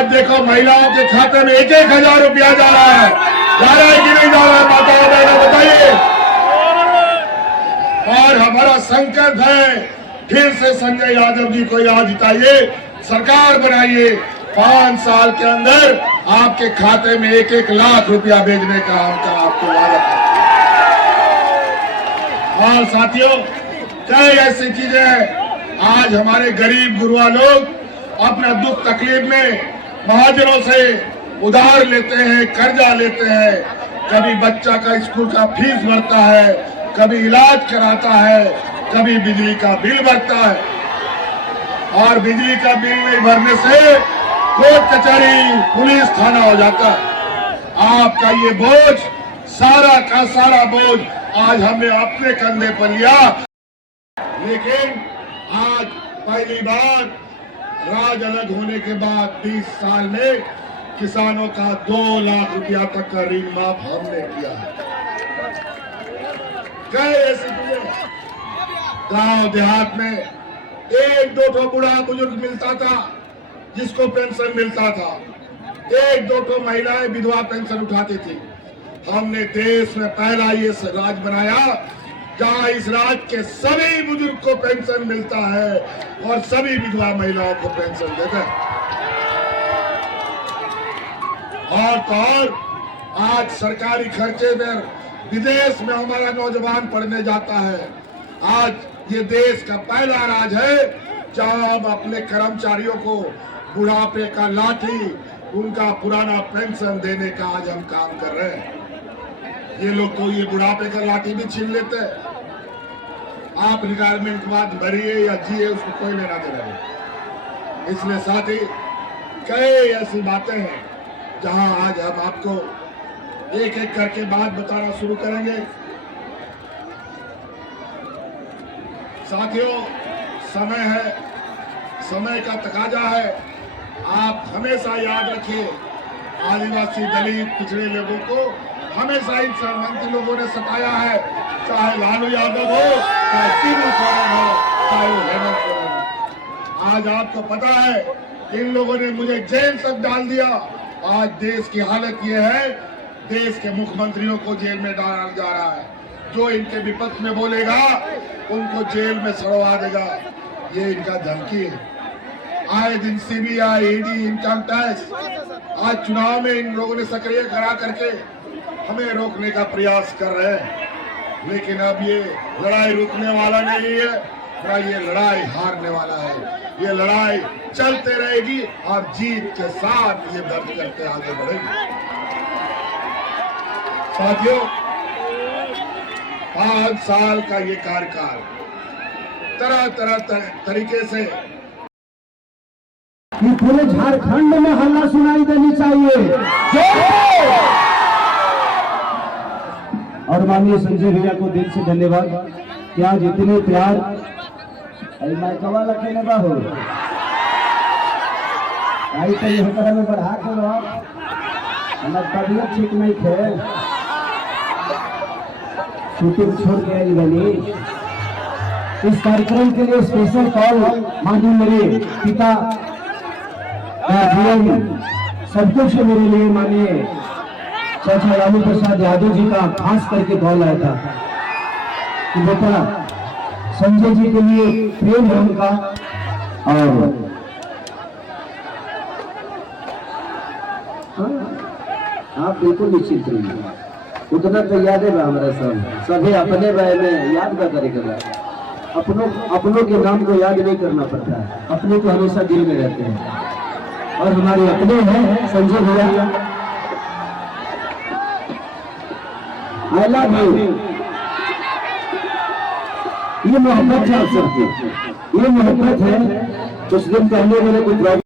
आज देखो महिलाओं के खाते में 1,000 रुपया जा रहा है कि नहीं जा रहा है? माताओं बहनों बताइए। और हमारा संकल्प है, फिर से संजय यादव जी को याद जिताइए, सरकार बनाइए, 5 साल के अंदर आपके खाते में 1-1 लाख रुपया भेजने का आपको वादा है। और साथियों, कई ऐसी चीजें हैं, आज हमारे गरीब गुरुआ लोग अपना दुख तकलीफ में महाजनों से उधार लेते हैं, कर्जा लेते हैं, कभी बच्चा का स्कूल का फीस भरता है, कभी इलाज कराता है, कभी बिजली का बिल भरता है। और बिजली का बिल नहीं भरने से कोर्ट कचहरी पुलिस थाना हो जाता है। आपका ये बोझ, सारा का सारा बोझ आज हमने अपने कंधे पर लिया। लेकिन आज पहली बार राज अलग होने के बाद 20 साल में किसानों का 2 लाख रुपया तक का ऋण माफ हमने किया है। कई ऐसी चीजें गांव देहात में 1-2 बूढ़ा बुजुर्ग मिलता था जिसको पेंशन मिलता था, 1-2 महिलाएं विधवा पेंशन उठाती थी। हमने देश में पहला ये राज बनाया जहां इस राज्य के सभी बुजुर्ग को पेंशन मिलता है और सभी विधवा महिलाओं को पेंशन देते हैं। और तो और आज सरकारी खर्चे में विदेश में हमारा नौजवान पढ़ने जाता है। आज ये देश का पहला राज है जहां हम अपने कर्मचारियों को बुढ़ापे का लाठी, उनका पुराना पेंशन देने का आज हम काम कर रहे हैं। ये लोग तो ये बुढ़ापे का लाठी भी छीन लेते हैं। आप रिटायरमेंट के बाद मरिए या जिए उसको कोई लेना देना नहीं। इसलिए साथ ही कई ऐसी बातें हैं जहां आज हम आपको एक एक करके बात बताना शुरू करेंगे। साथियों, समय है, समय का तकाजा है। आप हमेशा याद रखिए, आदिवासी, दलित, पिछड़े लोगों को हमेशा इन शर्मंती लोगों ने सताया है, चाहे लालू यादव हो, चाहे शिबू सोरेन हो, चाहे हेमंत सोरेन। आज आपको पता है इन लोगों ने मुझे जेल तक डाल दिया। आज देश की हालत ये है, देश के मुख्यमंत्रियों को जेल में डाला जा रहा है। जो इनके विपक्ष में बोलेगा उनको जेल में सड़वा देगा। ये इनका धमकी है। आए दिन सीबीआई, ईडी, इनकम टैक्स आज चुनाव में इन लोगों ने सक्रिय करा करके हमें रोकने का प्रयास कर रहे हैं। लेकिन अब ये लड़ाई रुकने वाला नहीं है, ना ये लड़ाई हारने वाला है। ये लड़ाई चलते रहेगी और जीत के साथ ये दर्ज करते आगे बढ़ेगी। साथियों, 5 साल का ये कार्यकाल तरह तरह तरीके से पूरे झारखंड में हल्ला सुनाई देनी चाहिए। और माननीय संजय भैया को दिल से धन्यवाद कि आज इतने प्यार मैं कवा लगे बाबू भाई तो यह कदम में बढ़ा के लो। हमारा तबियत ठीक नहीं थे, शूटिंग छोड़ के आई बनी। इस कार्यक्रम के लिए स्पेशल कॉल माननीय मेरे पिता सब कुछ मेरे लिए माननीय चाचा लालू प्रसाद यादव जी का खास करके कॉल आया था कि बेटा संजय जी के लिए प्रेम है उनका। और आप बिल्कुल निश्चित रहिए, उतना तो याद है हमारा सभी अपने बारे में याद का करेगा। अपनों के नाम को याद नहीं करना पड़ता है, अपने को हमेशा दिल में रहते हैं। और हमारे अपने हैं संजय भैया, आई लव यू। ये मोहब्बत है आप सबकी, ये मोहब्बत है। कुछ दिन पहले मेरे को प्रॉब्लम